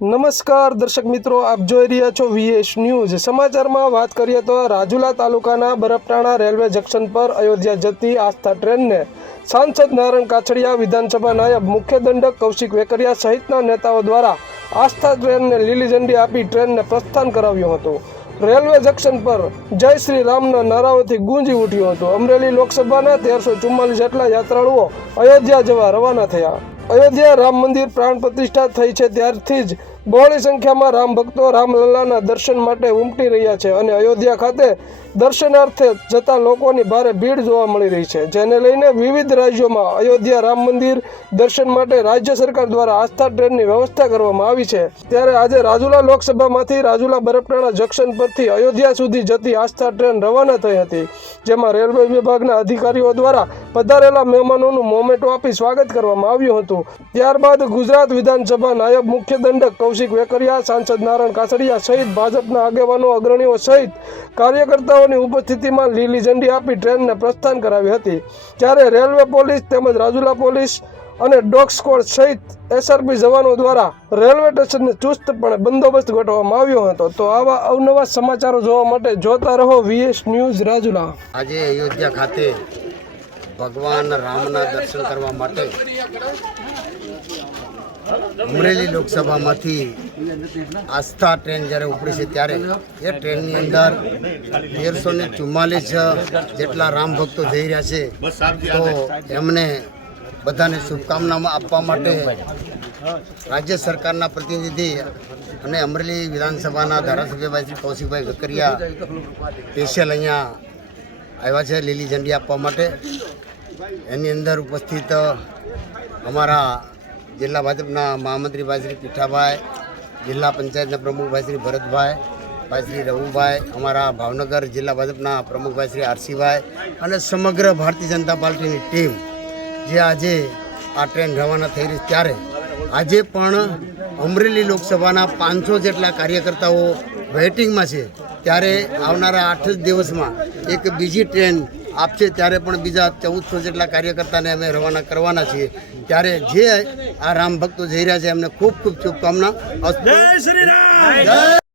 નમસ્કાર, દર્શક મિત્રો, આપ જોઈ રહ્યા છો વીએસ ન્યૂઝ સમાચારમાં વાત કરીએ તો રાજુલા તાલુકાના બરફટાણા રેલવે જંકશન પર અયોધ્યા જતી આસ્થા ટ્રેનને સાંસદ નારાયણ કાછડિયા, વિધાનસભા નાયબ મુખ્ય દંડક કૌશિક વેકરિયા સહિતના નેતાઓ દ્વારા આસ્થા ટ્રેનને લીલી ઝંડી આપી ટ્રેનને પ્રસ્થાન કરાવ્યું હતું. રેલવે જંકશન પર જય શ્રી રામના નારાઓથી ગુંજી ઉઠ્યું હતું. અમરેલી લોકસભાના તેરસો ચુમ્માલીસ જેટલા યાત્રાળુઓ અયોધ્યા જવા રવાના થયા. અયોધ્યા રામ મંદિર પ્રાણ પ્રતિષ્ઠા થઈ છે. ત્યારથી જ બહોળી સંખ્યામાં રામ ભક્તો રામલલ્લાના દર્શન માટે ઉમટી રહ્યા છે અને અયોધ્યા ખાતે દર્શનાર્થે જતા લોકોની ભારે ભીડ જોવા મળી રહી છે. જેને લઈને વિવિધ રાજ્યોમાં અયોધ્યા રામ મંદિર દર્શન માટે રાજ્ય સરકાર દ્વારા આસ્થા ટ્રેનની વ્યવસ્થા કરવામાં આવી છે. ત્યારે આજે રાજુલા લોકસભામાંથી રાજુલા બરફટાણા જંકશન પરથી અયોધ્યા સુધી જતી આસ્થા ટ્રેન રવાના થઈ હતી. જેમાં રેલવે વિભાગના અધિકારીઓ દ્વારા પધારેલા મહેમાનોનું મોમેન્ટો આપી સ્વાગત કરવામાં આવ્યું હતું. ત્યારબાદ ગુજરાત વિધાનસભા નાયબ મુખ્ય દંડક કૌશિક વેકરિયા, સાંસદ નારાયણ કાસડિયા સહિત ભાજપના આગેવાનો, અગ્રણીઓ સહિત કાર્યકર્તાઓની ઉપસ્થિતિમાં લીલી ઝંડી આપી ટ્રેનને પ્રસ્થાન કરાવી હતી. ત્યારે રેલવે પોલીસ તેમજ રાજુલા પોલીસ અને ડોગ સ્કોડ સહિત એસઆરપી જવાનો દ્વારા રેલવે સ્ટેશનને ચુસ્તપણે બંદોબસ્ત ગોઠવવામાં આવ્યો હતો. તો આવા અવનવા સમાચારો જોવા માટે જોતા રહો વીએસ ન્યૂઝ રાજુલા. આજે અયોધ્યા ખાતે ભગવાન રામના દર્શન કરવા માટે અમરેલી લોકસભામાંથી આસ્થા ટ્રેન જ્યારે ઉપડી છે ત્યારે એ ટ્રેનની અંદર તેરસો ને ચુમ્માલીસ જેટલા રામ ભક્તો જઈ રહ્યા છે. તો એમને બધાને શુભકામનામાં આપવા માટે રાજ્ય સરકારના પ્રતિનિધિ અને અમરેલી વિધાનસભાના ધારાસભ્યભાઈ શ્રી કૌશિકભાઈ ગકરિયા સ્પેશિયલ અહીંયા આવ્યા છે, લીલી ઝંડી આપવા માટે. એની અંદર ઉપસ્થિત અમારા જિલ્લા ભાજપના મહામંત્રીભાઈ શ્રી પીઠાભાઈ, જિલ્લા પંચાયતના પ્રમુખભાઈ શ્રી ભરતભાઈ, ભાઈ શ્રી રઘુભાઈ, અમારા ભાવનગર જિલ્લા ભાજપના પ્રમુખભાઈ શ્રી આરસીભાઈ અને સમગ્ર ભારતીય જનતા પાર્ટીની ટીમ જે આજે આ ટ્રેન રવાના થઈ રહી ત્યારે આજે પણ અમરેલી લોકસભાના પાંચસો જેટલા કાર્યકર્તાઓ વેઇટિંગમાં છે. ત્યારે આવનારા આઠ જ દિવસમાં એક બીજી ટ્રેન આપશે ત્યારે પણ બીજા ચૌદસો જેટલા કાર્યકર્તાને અમે રવાના કરવાના છીએ. ત્યારે જે આ રામ ભક્તો જઈ રહ્યા છે એમને ખૂબ ખૂબ શુભકામના. જય